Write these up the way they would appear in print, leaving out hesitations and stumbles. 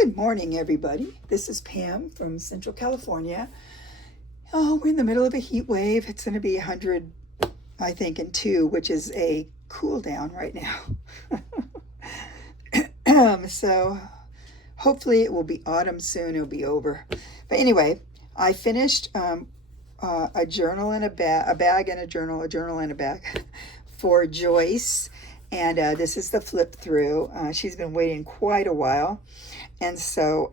Good morning, everybody. This is Pam from Central California. Oh, we're in the middle of a heat wave. It's going to be 100, I think, in 2, which is a cool down right now. So hopefully it will be autumn soon. It'll be over. But anyway, I finished a journal and a bag and a journal and a bag for Joyce. And this is the flip through. She's been waiting quite a while. And so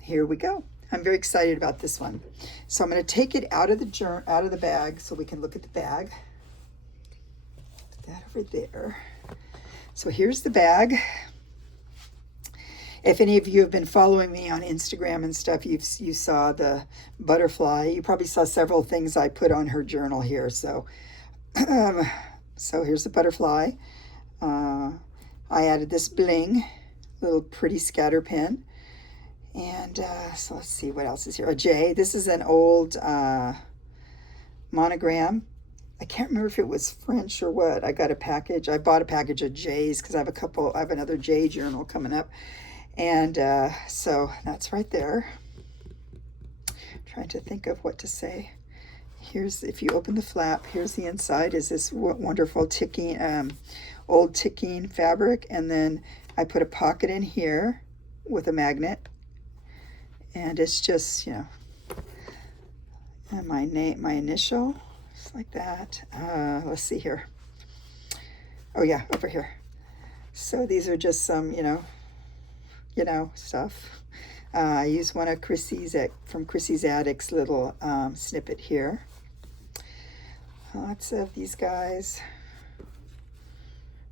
here we go. I'm very excited about this one. So I'm going to take it out of the bag so we can look at the bag. Put that over there. So here's the bag. If any of you have been following me on Instagram and stuff, you saw the butterfly. You probably saw several things I put on her journal here. So, so here's the butterfly. I added this bling, little pretty scatter pin. And so let's see what else is here. A J. This is an old monogram. I can't remember if it was French or what. I got a package. I bought a package of J's because I have another J journal coming up. And so that's right there. Trying to think of what to say. Here's, if you open the flap, here's the inside, is this wonderful ticking, old ticking fabric. And then I put a pocket in here with a magnet. And it's just, you know, and my name, my initial, just like that. Let's see here. Oh yeah, over here. So these are just some, you know, stuff. I use one of from Chrissy's Attic's little snippet here. Lots of these guys.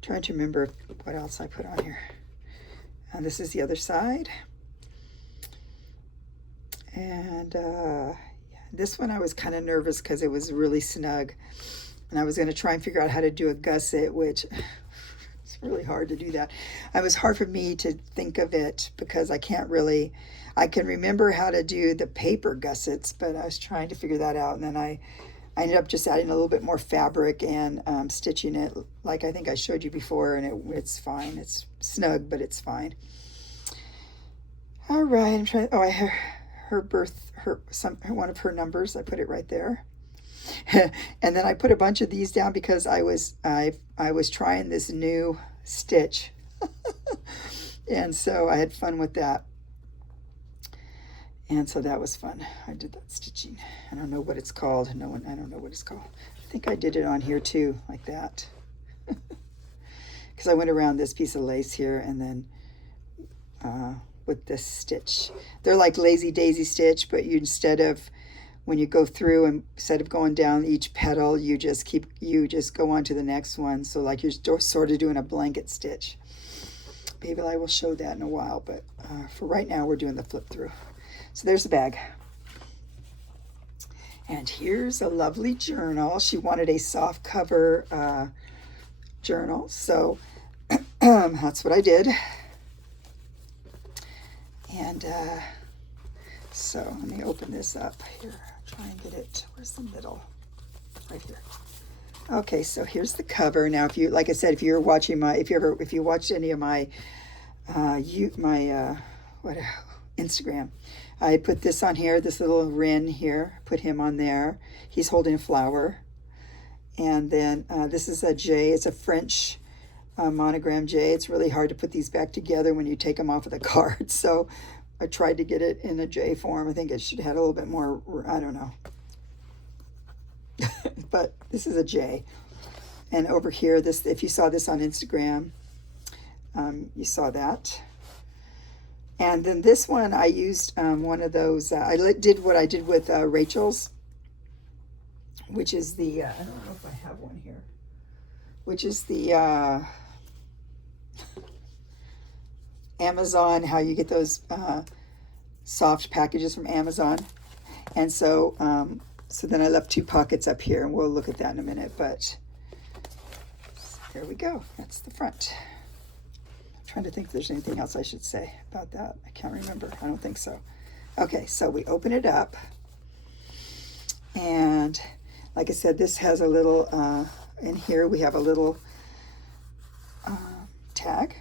Trying to remember what else I put on here. And this is the other side. And this one I was kind of nervous because it was really snug. And I was going to try and figure out how to do a gusset, which it's really hard to do that. It was hard for me to think of it because I can remember how to do the paper gussets, but I was trying to figure that out. And then I ended up just adding a little bit more fabric and stitching it like I think I showed you before, and it's fine. It's snug, but it's fine. All right, I'm trying. Oh, I have one of her numbers. I put it right there. And then I put a bunch of these down because I was trying this new stitch. And so I had fun with that. And so that was fun. I did that stitching. I don't know what it's called. I don't know what it's called. I think I did it on here too, like that. Because I went around this piece of lace here and then with this stitch. They're like lazy daisy stitch, but when you go through, and instead of going down each petal, you just go on to the next one. So like you're sort of doing a blanket stitch. Maybe I will show that in a while, but for right now, we're doing the flip through. So there's the bag. And here's a lovely journal. She wanted a soft cover journal, so that's what I did. And so let me open this up here. Try and get it. Where's the middle? Right here. Okay, so here's the cover. Now, if you, like I said, if you're watching if you watched any of my Instagram, I put this on here. This little wren here. Put him on there. He's holding a flower. And then this is a J. It's a French monogram J. It's really hard to put these back together when you take them off of the card. So I tried to get it in a J form. I think it should have a little bit more, I don't know. But this is a J. And over here, if you saw this on Instagram, you saw that. And then this one, I used one of those, I did what I did with Rachel's, which is the, I don't know if I have one here, which is the Amazon, how you get those soft packages from Amazon. And so, so then I left 2 pockets up here, and we'll look at that in a minute, but there we go. That's the front. I'm trying to think if there's anything else I should say about that. I can't remember. I don't think so. Okay, so we open it up, and like I said, this has a little, in here we have a little tag.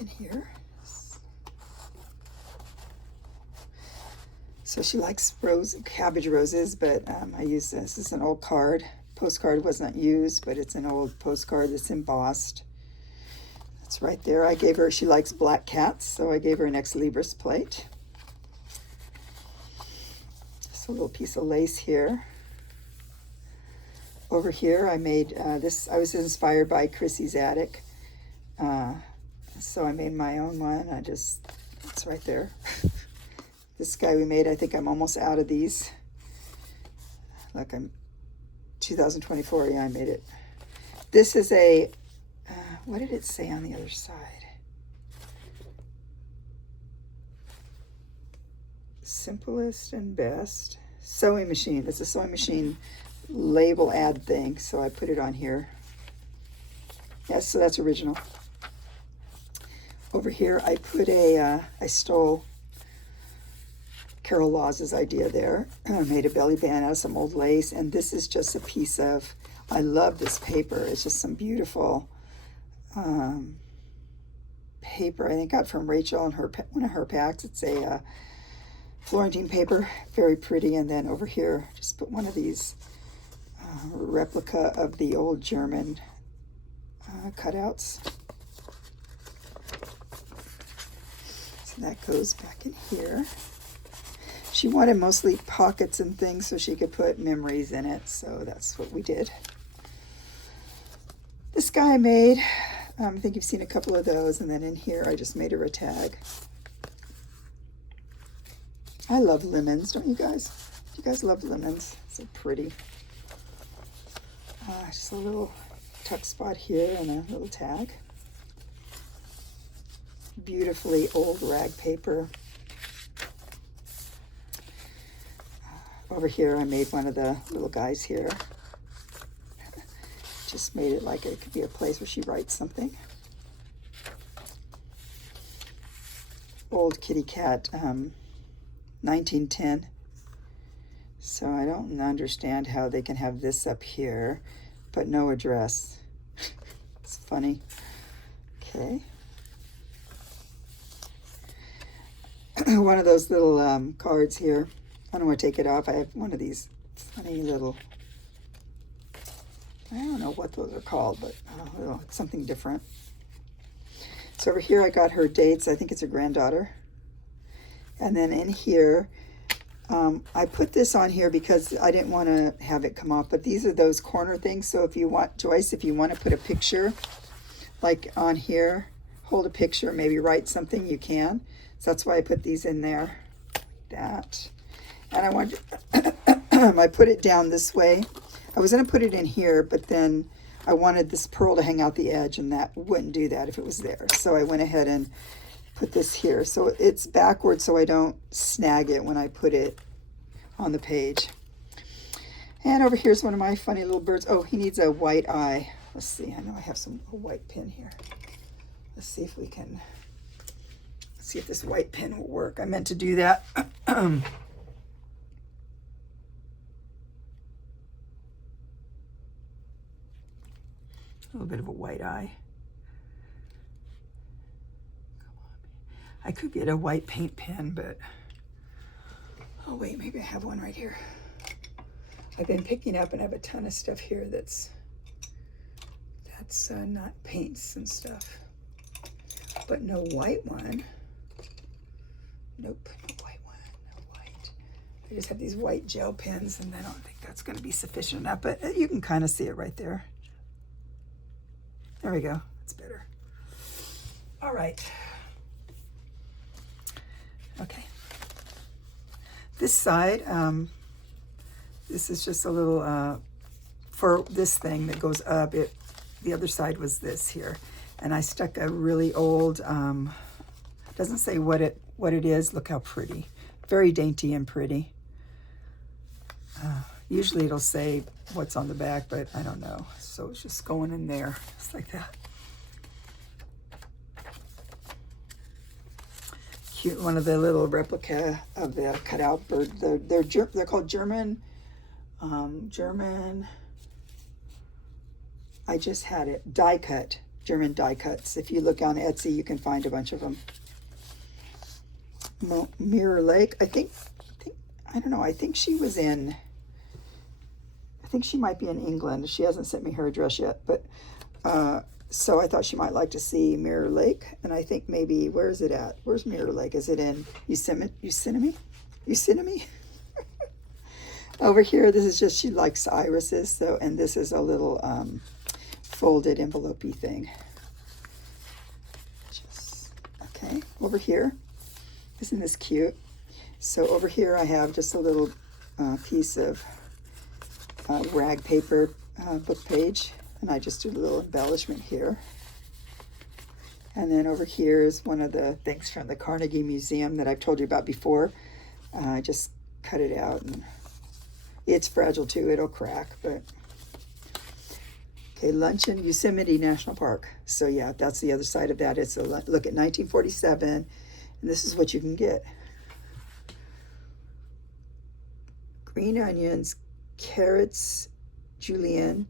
back in here. So she likes cabbage roses, but I use this. This is an old card. Postcard was not used, but it's an old postcard that's embossed. That's right there. I gave her, she likes black cats, so I gave her an Ex Libris plate. Just a little piece of lace here. Over here, I made this. I was inspired by Chrissy's Attic, so I made my own one. It's right there. This guy we made, I think I'm almost out of these. Look, I'm 2024, yeah, I made it. This is a, what did it say on the other side? Simplest and best. Sewing machine. It's a sewing machine label ad thing, so I put it on here. Yes, so that's original. Over here, I put I stole Carol Laws's idea there. I made a belly band out of some old lace, and this is just a piece of, I love this paper. It's just some beautiful paper I think got from Rachel and one of her packs. It's a Florentine paper, very pretty. And then over here, just put one of these replica of the old German cutouts. So that goes back in here. She wanted mostly pockets and things so she could put memories in it, so that's what we did. This guy I made, I think you've seen a couple of those, and then in here I just made her a tag. I love lemons, don't you guys? You guys love lemons? So pretty. Just a little tuck spot here and a little tag. Beautifully old rag paper. Over here, I made one of the little guys here. Just made it like it could be a place where she writes something. Old kitty cat, 1910. So I don't understand how they can have this up here, but no address. It's funny. Okay. One of those little cards here. I don't want to take it off. I have one of these funny little, I don't know what those are called, but it's something different. So over here I got her dates. I think it's her granddaughter. And then in here, I put this on here because I didn't want to have it come off, but these are those corner things. So if you want, Joyce, if you want to put a picture like on here, hold a picture, maybe write something, you can. So that's why I put these in there, like that. And I wanted, I put it down this way. I was going to put it in here, but then I wanted this pearl to hang out the edge, and that wouldn't do that if it was there. So I went ahead and put this here. So it's backwards so I don't snag it when I put it on the page. And over here's one of my funny little birds. Oh, he needs a white eye. Let's see. I know I have a white pin here. Let's see if we can, see if this white pin will work. I meant to do that. A little bit of a white eye. Come on. I could get a white paint pen, but oh wait, maybe I have one right here. I've been picking up and I have a ton of stuff here that's not paints and stuff, but no white one. Nope, no white one, no white. I just have these white gel pens, and I don't think that's going to be sufficient enough, but you can kind of see it right there. There we go. That's better. All right. Okay. This side, this is just a little, for this thing that goes up, the other side was this here. And I stuck a really old, doesn't say what it is. Look how pretty. Very dainty and pretty. Usually it'll say what's on the back, but I don't know. So it's just going in there, just like that. Cute, one of the little replica of the cutout bird. They're called German. I just had it die cut German die cuts. If you look on Etsy, you can find a bunch of them. Mirror Lake, I don't know, I think she was in, I think she might be in England. She hasn't sent me her address yet, but so I thought she might like to see Mirror Lake, and I think maybe, where is it at? Where's Mirror Lake? Is it in Yosemite? Over here, this is just, she likes irises, so, and this is a little folded envelope-y thing. Okay, over here, isn't this cute? So over here I have just a little piece of rag paper book page, and I just did a little embellishment here. And then over here is one of the things from the Carnegie Museum that I've told you about before. I just cut it out, and it's fragile too, it'll crack, but. Okay, Luncheon, Yosemite National Park. So yeah, that's the other side of that. It's a look at 1947, and this is what you can get. Green onions, carrots, julienne,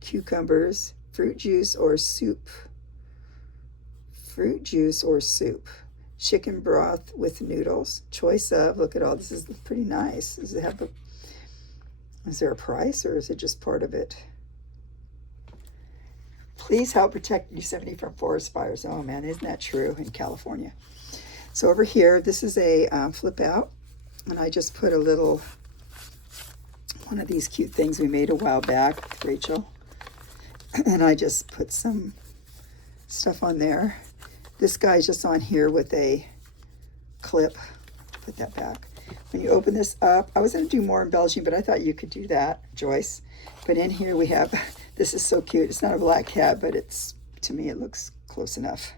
cucumbers, fruit juice or soup. Fruit juice or soup. Chicken broth with noodles. Choice of, look at all, this is pretty nice. Does it have a, is there a price, or is it just part of it? Please help protect Yosemite from forest fires. Oh man, isn't that true in California? So over here, this is a flip out, and I just put a little, one of these cute things we made a while back with Rachel, and I just put some stuff on there. This guy's just on here with a clip. Put that back. When you open this up, I was going to do more embellishing, but I thought you could do that, Joyce. But in here we have, this is so cute. It's not a black cat, but it's, to me, it looks close enough.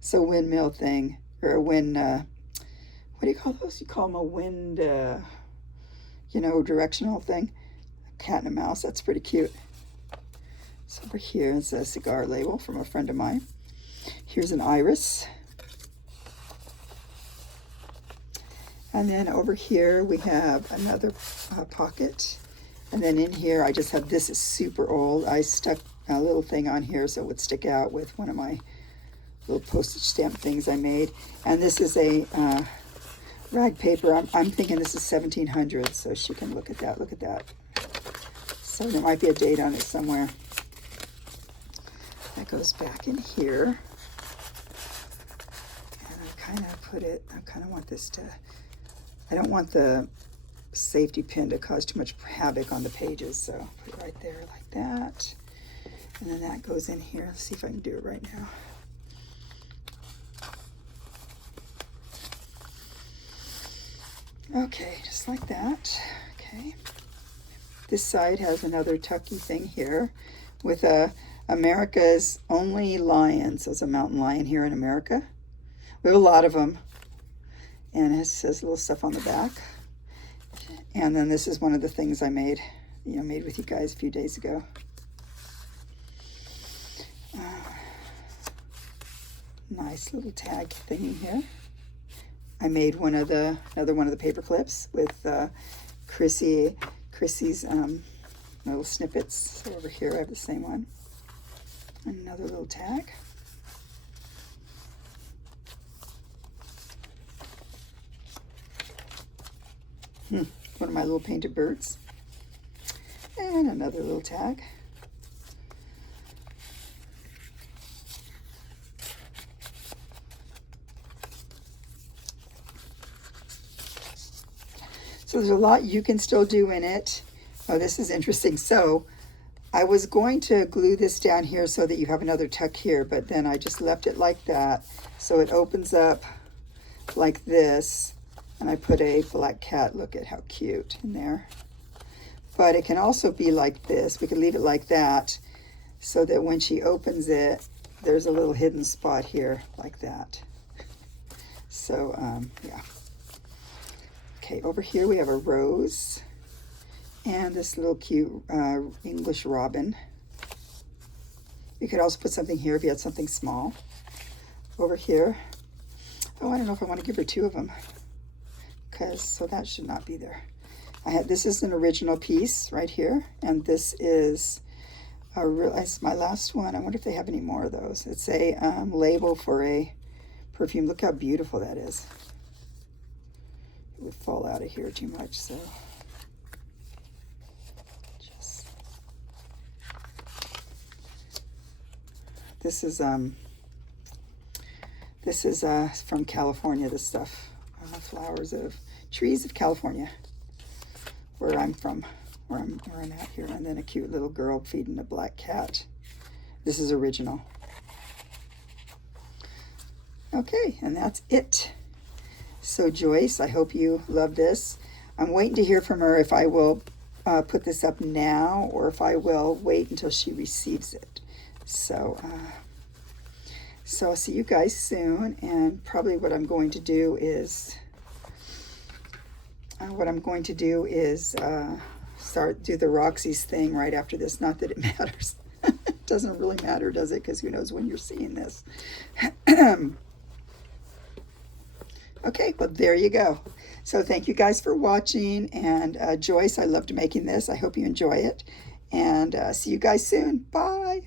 So windmill thing, or a wind, what do you call those? You call them a wind, you know, directional thing. A cat and a mouse, that's pretty cute. So over here is a cigar label from a friend of mine. Here's an iris. And then over here we have another pocket. And then in here I just have, this is super old. I stuck a little thing on here so it would stick out with one of my little postage stamp things I made. And this is a rag paper. I'm thinking this is 1700, so she can look at that. Look at that. So there might be a date on it somewhere. That goes back in here. And I kind of put it, I kind of want this to, I don't want the safety pin to cause too much havoc on the pages, so put it right there like that. And then that goes in here. Let's see if I can do it right now. Okay, just like that. Okay. This side has another tucky thing here with America's only lion. So it's a mountain lion here in America. We have a lot of them. And it says little stuff on the back. And then this is one of the things I made, made with you guys a few days ago. Nice little tag thingy here. I made another one of the paper clips with Chrissy's little snippets. So over here I have the same one. Another little tag. One of my little painted birds. And another little tag. So there's a lot you can still do in it. Oh, this is interesting. So I was going to glue this down here so that you have another tuck here, but then I just left it like that. So it opens up like this. And I put a black cat, look at how cute, in there. But it can also be like this. We can leave it like that so that when she opens it, there's a little hidden spot here like that. So, yeah. Okay, over here we have a rose and this little cute English robin. You could also put something here if you had something small. Over here, oh, I don't know if I want to give her two of them. So that should not be there. This is an original piece right here, and this is It's my last one. I wonder if they have any more of those. It's a label for a perfume. Look how beautiful that is. It would fall out of here too much, so just this is from California. This stuff, flowers of trees of California, where I'm from, where I'm at here, and then a cute little girl feeding a black cat. This is original. Okay, and that's it. So Joyce, I hope you love this. I'm waiting to hear from her if I will put this up now or if I will wait until she receives it. So I'll see you guys soon, and probably what I'm going to do is do the Roxy's thing right after this. Not that it matters. It doesn't really matter, does it? Because who knows when you're seeing this. Okay, well, there you go. So thank you guys for watching. And Joyce, I loved making this. I hope you enjoy it. And see you guys soon. Bye.